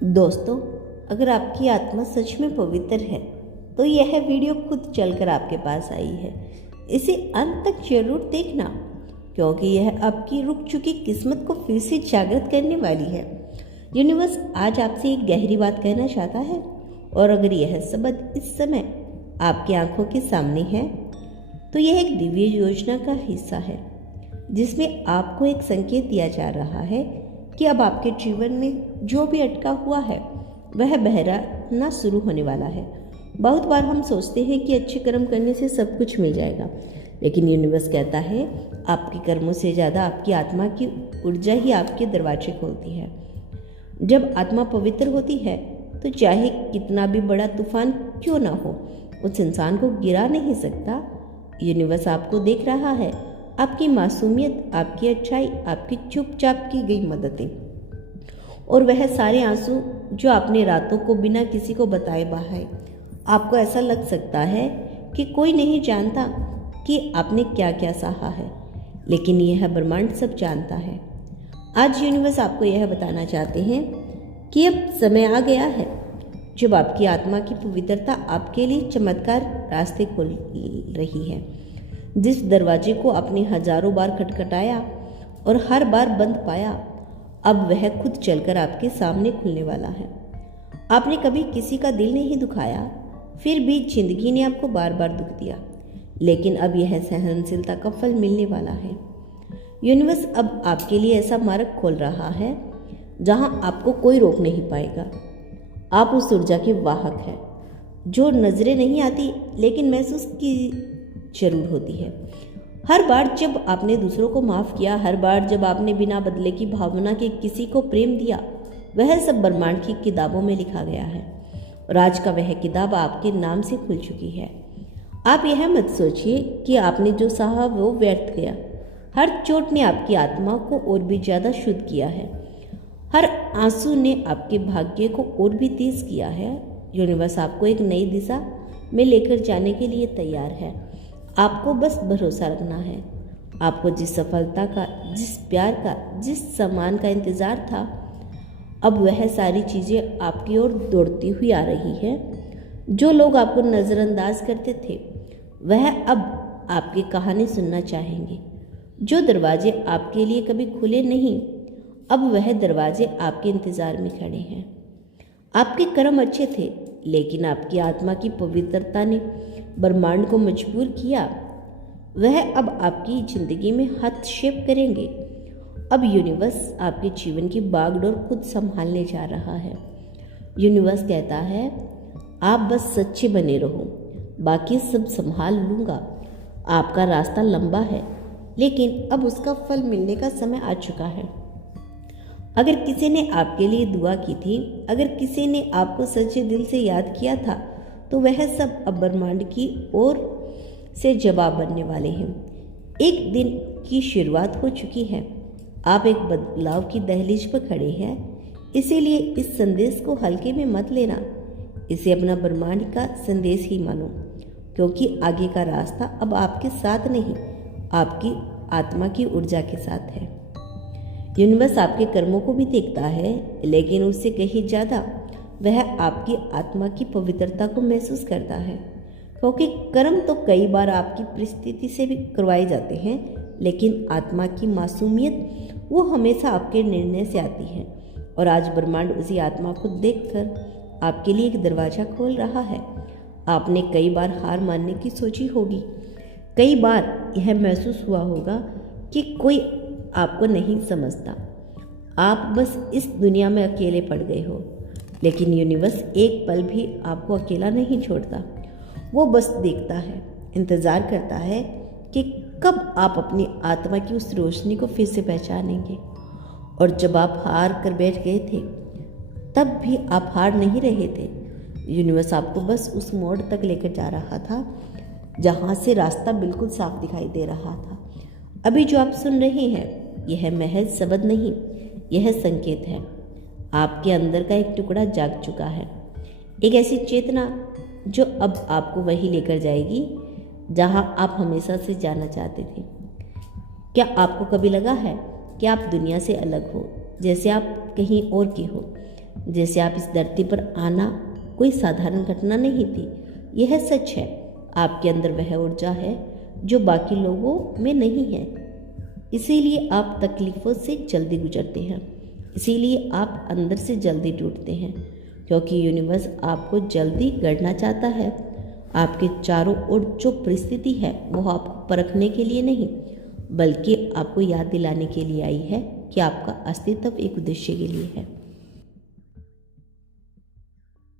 दोस्तों, अगर आपकी आत्मा सच में पवित्र है तो यह वीडियो खुद चलकर आपके पास आई है। इसे अंत तक जरूर देखना, क्योंकि यह आपकी रुक चुकी किस्मत को फिर से जागृत करने वाली है। यूनिवर्स आज आपसे एक गहरी बात कहना चाहता है, और अगर यह शब्द इस समय आपकी आंखों के सामने है तो यह एक दिव्य योजना का हिस्सा है, जिसमें आपको एक संकेत दिया जा रहा है कि अब आपके जीवन में जो भी अटका हुआ है वह बहराना शुरू होने वाला है। बहुत बार हम सोचते हैं कि अच्छे कर्म करने से सब कुछ मिल जाएगा, लेकिन यूनिवर्स कहता है आपके कर्मों से ज़्यादा आपकी आत्मा की ऊर्जा ही आपके दरवाजे खोलती है। जब आत्मा पवित्र होती है तो चाहे कितना भी बड़ा तूफान क्यों ना हो, उस इंसान को गिरा नहीं सकता। यूनिवर्स आपको देख रहा है, आपकी मासूमियत, आपकी अच्छाई, आपकी चुपचाप की गई मददें और वह सारे आंसू जो आपने रातों को बिना किसी को बताए बहाए। आपको ऐसा लग सकता है कि कोई नहीं जानता कि आपने क्या क्या सहा है, लेकिन यह ब्रह्मांड सब जानता है। आज यूनिवर्स आपको यह बताना चाहते हैं कि अब समय आ गया है जब आपकी आत्मा की पवित्रता आपके लिए चमत्कार रास्ते खोल रही है। जिस दरवाजे को आपने हजारों बार खटखटाया और हर बार बंद पाया, अब वह खुद चलकर आपके सामने खुलने वाला है। आपने कभी किसी का दिल नहीं दुखाया, फिर भी जिंदगी ने आपको बार बार दुख दिया, लेकिन अब यह सहनशीलता का फल मिलने वाला है। यूनिवर्स अब आपके लिए ऐसा मार्ग खोल रहा है जहां आपको कोई रोक नहीं पाएगा। आप उस ऊर्जा के वाहक हैं जो नजरें नहीं आती, लेकिन महसूस की जरूर होती है। हर बार जब आपने दूसरों को माफ किया, हर बार जब आपने बिना बदले की भावना के किसी को प्रेम दिया, वह सब ब्रह्मांड की किताबों में लिखा गया है और आज का वह किताब आपके नाम से खुल चुकी है। आप यह मत सोचिए कि आपने जो सहा वो व्यर्थ गया। हर चोट ने आपकी आत्मा को और भी ज्यादा शुद्ध किया है। हर आंसू ने आपके भाग्य को और भी तेज किया है। यूनिवर्स आपको एक नई दिशा में लेकर जाने के लिए तैयार है। आपको बस भरोसा रखना है। आपको जिस सफलता का, जिस प्यार का, जिस सम्मान का इंतजार था, अब वह सारी चीजें आपकी ओर दौड़ती हुई आ रही है। जो लोग आपको नजरअंदाज करते थे, वह अब आपकी कहानी सुनना चाहेंगे। जो दरवाजे आपके लिए कभी खुले नहीं, अब वह दरवाजे आपके इंतजार में खड़े हैं। आपके कर्म अच्छे थे, लेकिन आपकी आत्मा की पवित्रता ने ब्रह्मांड को मजबूर किया। वह अब आपकी जिंदगी में हस्तक्षेप करेंगे। अब यूनिवर्स आपके जीवन की बागडोर खुद संभालने जा रहा है। यूनिवर्स कहता है आप बस सच्चे बने रहो, बाकी सब संभाल लूंगा। आपका रास्ता लंबा है, लेकिन अब उसका फल मिलने का समय आ चुका है। अगर किसी ने आपके लिए दुआ की थी, अगर किसी ने आपको सच्चे दिल से याद किया था, तो वह सब अब ब्रह्मांड की ओर से जवाब बनने वाले हैं। एक दिन की शुरुआत हो चुकी है। आप एक बदलाव की दहलीज पर खड़े हैं, इसीलिए इस संदेश को हल्के में मत लेना। इसे अपना ब्रह्मांड का संदेश ही मानो, क्योंकि आगे का रास्ता अब आपके साथ नहीं, आपकी आत्मा की ऊर्जा के साथ है। यूनिवर्स आपके कर्मों को भी देखता है, लेकिन उससे कहीं ज़्यादा वह आपकी आत्मा की पवित्रता को महसूस करता है, क्योंकि कर्म तो कई बार आपकी परिस्थिति से भी करवाए जाते हैं, लेकिन आत्मा की मासूमियत वो हमेशा आपके निर्णय से आती है। और आज ब्रह्मांड उसी आत्मा को देखकर आपके लिए एक दरवाज़ा खोल रहा है। आपने कई बार हार मानने की सोची होगी, कई बार यह महसूस हुआ होगा कि कोई आपको नहीं समझता, आप बस इस दुनिया में अकेले पड़ गए हो। लेकिन यूनिवर्स एक पल भी आपको अकेला नहीं छोड़ता। वो बस देखता है, इंतज़ार करता है कि कब आप अपनी आत्मा की उस रोशनी को फिर से पहचानेंगे। और जब आप हार कर बैठ गए थे, तब भी आप हार नहीं रहे थे। यूनिवर्स आपको बस उस मोड़ तक लेकर जा रहा था जहाँ से रास्ता बिल्कुल साफ दिखाई दे रहा था। अभी जो आप सुन रहे हैं, यह महज शब्द नहीं, यह संकेत है। आपके अंदर का एक टुकड़ा जाग चुका है, एक ऐसी चेतना जो अब आपको वहीं लेकर जाएगी जहां आप हमेशा से जाना चाहते थे। क्या आपको कभी लगा है कि आप दुनिया से अलग हो, जैसे आप कहीं और के हो, जैसे आप इस धरती पर आना कोई साधारण घटना नहीं थी। यह सच है, आपके अंदर वह ऊर्जा है जो बाकी लोगों में नहीं है। इसीलिए आप तकलीफ़ों से जल्दी गुजरते हैं, इसीलिए आप अंदर से जल्दी टूटते हैं, क्योंकि यूनिवर्स आपको जल्दी गढ़ना चाहता है। आपके चारों ओर जो परिस्थिति है वो आपको परखने के लिए नहीं, बल्कि आपको याद दिलाने के लिए आई है कि आपका अस्तित्व एक उद्देश्य के लिए है।